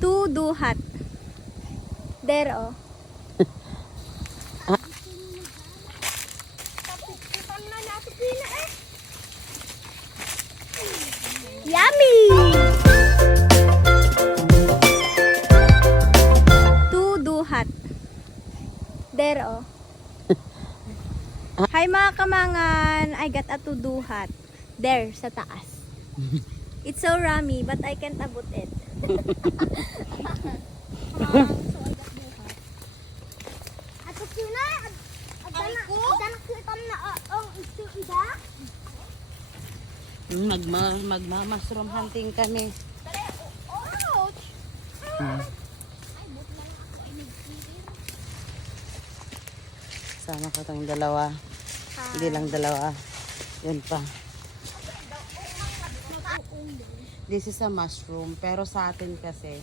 Two duhat. There, oh. Yummy! Two duhat. There, oh. Hi mga kamangan! I got a two duhat. There, sa taas. It's so rummy, but I can't abot it. Mushroom hunting kami. Sama ko tong dalawa. Hindi lang dalawa. Yun pa. This is a mushroom. Pero sa atin kasi,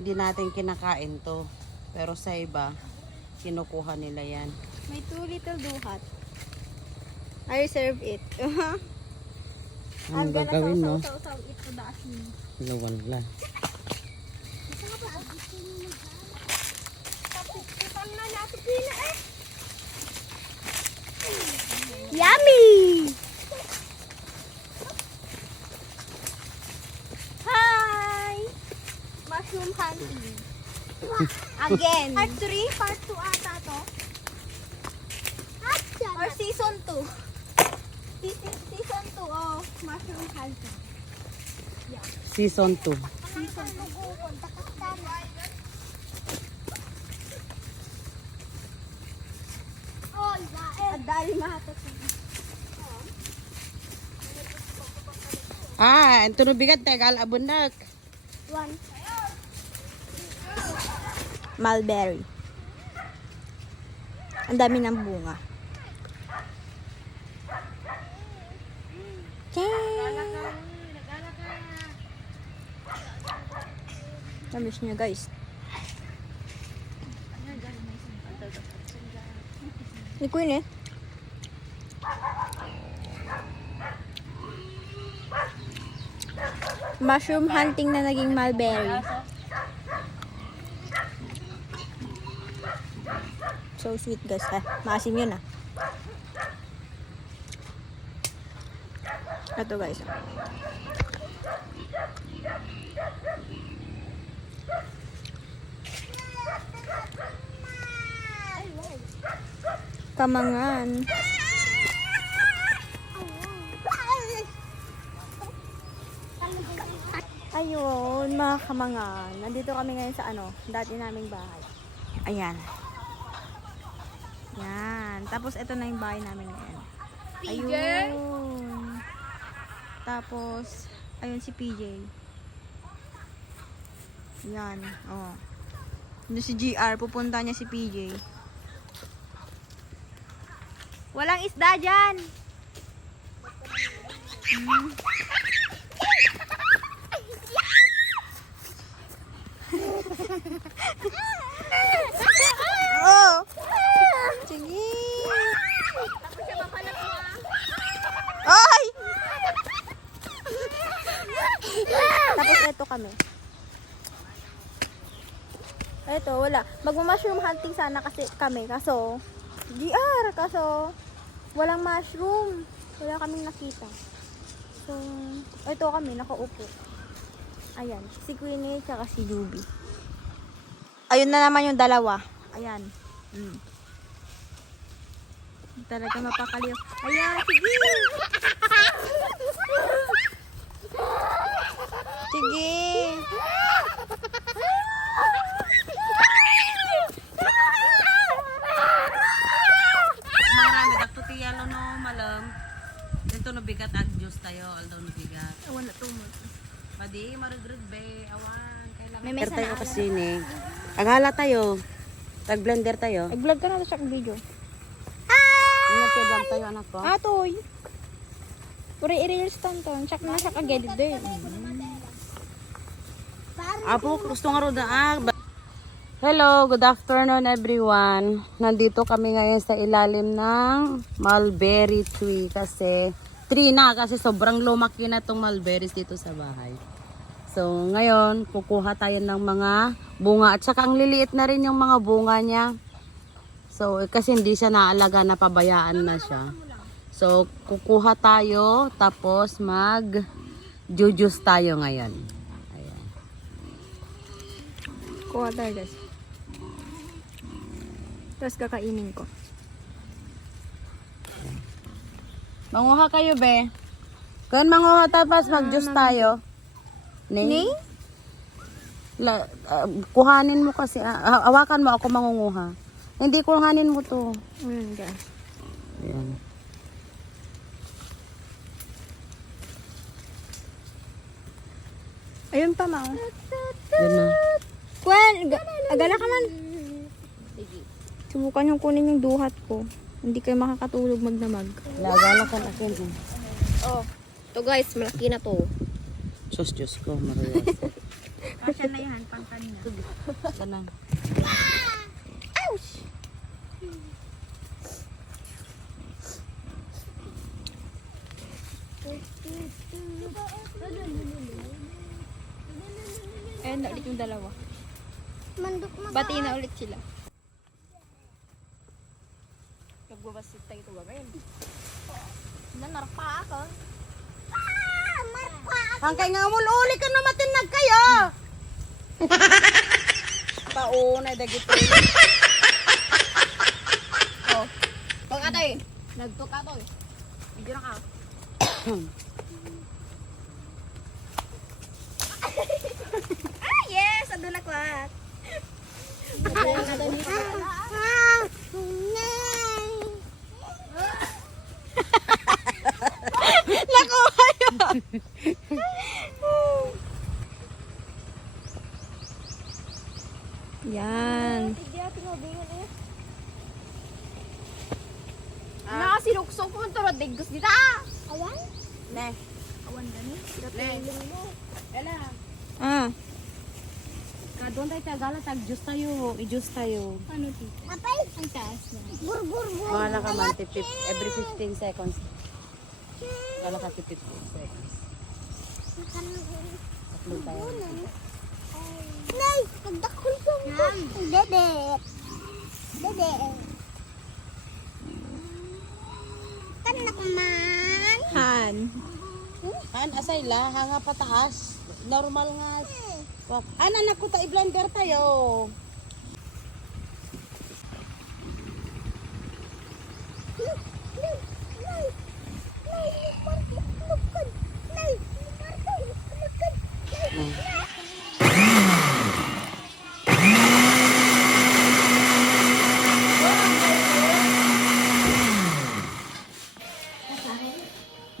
hindi natin kinakain to. Pero sa iba, kinukuha nila yan. May two little duhat. I reserve it. Ano gagawin mo? Saw it to the asin. Wala. Yummy! Hi! Mushroom hunting. Again. Part 3? Part 2 ata to? Or season 2? Season 2 of mushroom hunting. Season 2. Season 2. Adali mahatot. Ito no bigat tegal abundak. One. Mulberry. Ang dami ng bunga. Tamis niya guys. Ni Queen eh. Mushroom hunting na naging mulberry. So sweet guys ha. Maasim yun ah. Ito guys. Kamangan. Ayun, mga kamangan. Nandito kami ngayon sa dati naming bahay. Ayan. Yan. Tapos ito na yung bahay namin ngayon. Ayun. Tapos, ayun si PJ. Yan. Oh. Doon si GR. Pupunta niya si PJ. Walang isda dyan. Oh! Sige. Ay! Tapos ito kami. Ito, wala. Magma-mushroom hunting sana kasi kami. Kaso, walang mushroom. Wala kaming nakita. So, ito kami, nakaupo. Ayan, si Queenie tsaka si Juby. Ayun na naman yung dalawa. Ayan. Talaga mapakaliw. Ayan, sige. Sige. Marami dagtutiyalo no malam. Dito no bigat ag juice tayo although no bigat. Awan na tumot. Padi marugrid be awan kailangan. May mesa tayo na kasi ni. Aghala tayo. Tag blender tayo. Nag-vlog ka na sa video. Nagke-vlog tayo anak ko. Atoy. Pura i-reels tanton. Check na siya kaged din. Apo gusto nga ro Hello, good afternoon everyone. Nandito kami ngayon sa ilalim ng mulberry tree kasi sobrang lumaki na tong mulberries dito sa bahay. So, ngayon, kukuha tayo ng mga bunga. At saka ang liliit na rin yung mga bunga niya. So, kasi hindi siya naalaga, napabayaan na siya. So, kukuha tayo, tapos mag-juice tayo ngayon. Ayan. Kuha tayo guys. Tapos kakainin ko. Manguha kayo, be. Kaya manguha tapos mag-juice tayo. Ning? Kuhanin mo kasi. Hawakan mo, ako mangunguha. Hindi, kuhanin mo to. Ayan guys. Ayan. Ayun pa, Mau. Yan na. Kwen, agala ka man. Subukan yung kunin yung duhat ko. Hindi kayo makakatulog magdamag. Lagala ka na akin. Oh, to guys, malaki na to. Diyos ko, Maria. Kasya na yan, pang kanina. Ka na. Ouch! Ayan na ulit yung dalawa. Bati na ulit sila. Nagbabasit tayo ito ba ngayon? Nanarpa ako. Hangkay nga mululi ka na matinag kayo. Pauna, dagito. Oh. Pag atay, nagtok ato eh. Video na ka. Ah, yes! Ando na kwat. Nakuha yun! Yan. Nakasiluksok po ito. Digos dita. Awan? Ne. Awan gani? Ela. Ah. Doon tayo tagala, tag-juice tayo. I-juice tayo. Ano ti? Apay? Ang taas na. Burbur. Wala ka man, every 15 seconds. Wala ka 15 seconds. Tatlo tayo. Nay! Nagdakol ko. Dede. Dede. Kanak man. Han. Han, asay la, hanga pataas. Normal nga. Anak ko ta i-blender tayo.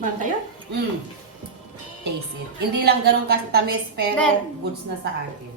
Man tayo? Taste it. Hindi lang ganun kasi tamis pero goods na sa akin.